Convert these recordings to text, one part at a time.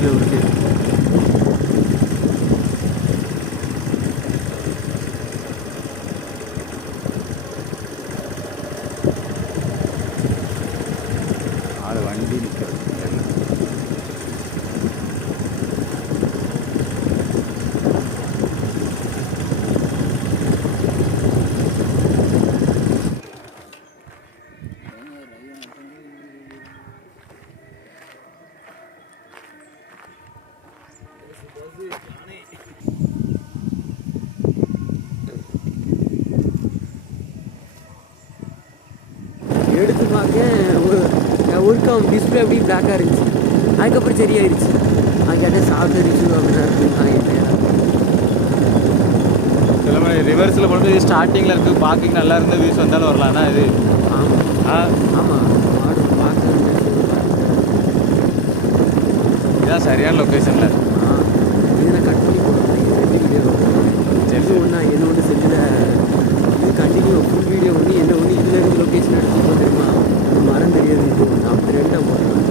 கீழே விட்டு. ஆள் வண்டி நிற்கிறது. எடுத்து பார்க்க ஒருக்கம் டிஸ்பிளே அப்படியே பிளாக்காக இருந்துச்சு. அதுக்கப்புறம் சரியாயிருச்சு. அது கேட்டால் சாஃப்ட்வேர் இஷ்யூ அப்படின்னா இருக்குங்க. சில மாதிரி ரிவர்ஸில் போட்டு ஸ்டார்டிங்கில் இருக்குது, பார்க்கிங் நல்லா இருந்த வியூஸ் வந்தாலும் வரலாம்னா இது. ஆமாம் ஆமாம் மாடு பார்க்க இதுதான் சரியான லொக்கேஷனில். இதை நான் கட் பண்ணி போடுறேன். வீடியோ சரி ஒன்றா என்ன ஒன்று செஞ்சுல இது கண்டினியூ ஃபுல் வீடியோ ஒன்று என்ன ஒன்று இதில் இருந்து லொக்கேஷன் எடுத்து தெரியுமா மரம் தெரியாது. நான் அப்படி ரெண்டாக போடுறேன்.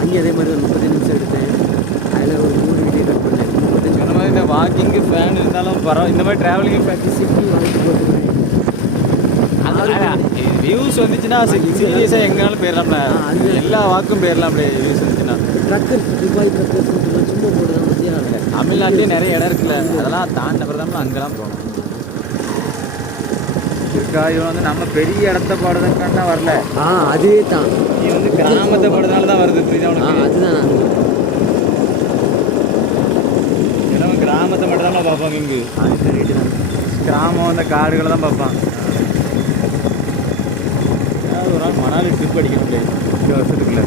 அங்கே அதே மாதிரி ஒரு 30 நிமிஷம் எடுத்தேன். அதில் ஒரு 3 வீடியோ கட் பண்ணேன். 35 அந்த மாதிரி இந்த வாக்கிங்கு ஃபேன் இருந்தாலும் பரவாயில்ல. இந்த மாதிரி ட்ராவலிங் ஃபேன் சிட்டி வாங்கி போட்டுருவேன். வியூஸ் வந்துச்சுன்னா சீரியஸாக எங்கேனாலும் போயிடலாம்ல. எல்லா வாக்கும் போயிடலாம். அப்படியே வியூஸ் வந்துச்சுன்னா ட்ரக்கு துபாய் ட்ரக்கு சும்மா போடுதான் பற்றியா. தமிழ்நாட்டிலே நிறைய இடம் இருக்குல்ல, அதெல்லாம் தாண்ட பிறகு அங்கெல்லாம் போகணும். இருக்கா இவன் வந்து நம்ம பெரிய இடத்த போடுறதுக்கான வரல. அதுவே தான். நீ வந்து கிராமத்தை போடுறதுனால தான் வருது. புரியுதா உனக்கு? அதுதான் நான் கிராமத்தை மட்டும் தான் பார்ப்பாங்க. இங்கு ரைட்டு தான். கிராமம் அந்த காடுகளை தான் பார்ப்பான். ஒரு நாள் மணாலி ட்ரிப் அடிக்க முடியாது 2 வருஷத்துக்குள்ள.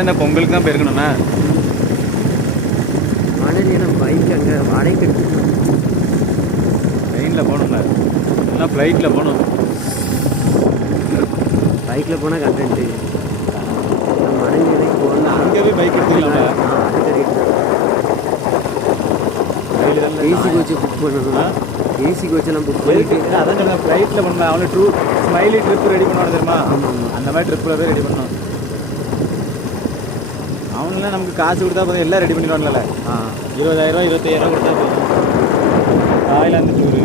அந்த பொங்கலுக்கு தான் போயிருக்கணும்ண்ணா. மணலினா பைக் அங்கே வாடகைக்கு எடுத்துக்கலாம். ட்ரெயினில் போகணும்ல, இல்லைன்னா ஃப்ளைட்டில் போகணும். பைக்கில் போனால் கண்டென்ட்டு. மணலி எனக்கு போகணும். அங்கே போய் பைக் எடுத்துக்கலாம்ல. ஏசி கோச்சு புக் பண்ணணும். ஏசி கோச்செல்லாம் புக் பண்ணிட்டு அதான் சொல்லுங்கள். ஃப்ளைட்டில் பண்ணல அவனுக்கு ஸ்மைலி ட்ரிப் ரெடி பண்ணுவாங்க தெரியுமா? அந்த மாதிரி ட்ரிப்பில் போய் ரெடி பண்ணணும். அவங்களாம் நமக்கு காசு கொடுத்தா போதும், எல்லாம் ரெடி பண்ணிடுவாங்கல்ல. 20,000 ரூபா 25,000 ரூபா கொடுத்தா போதும். Thailand tour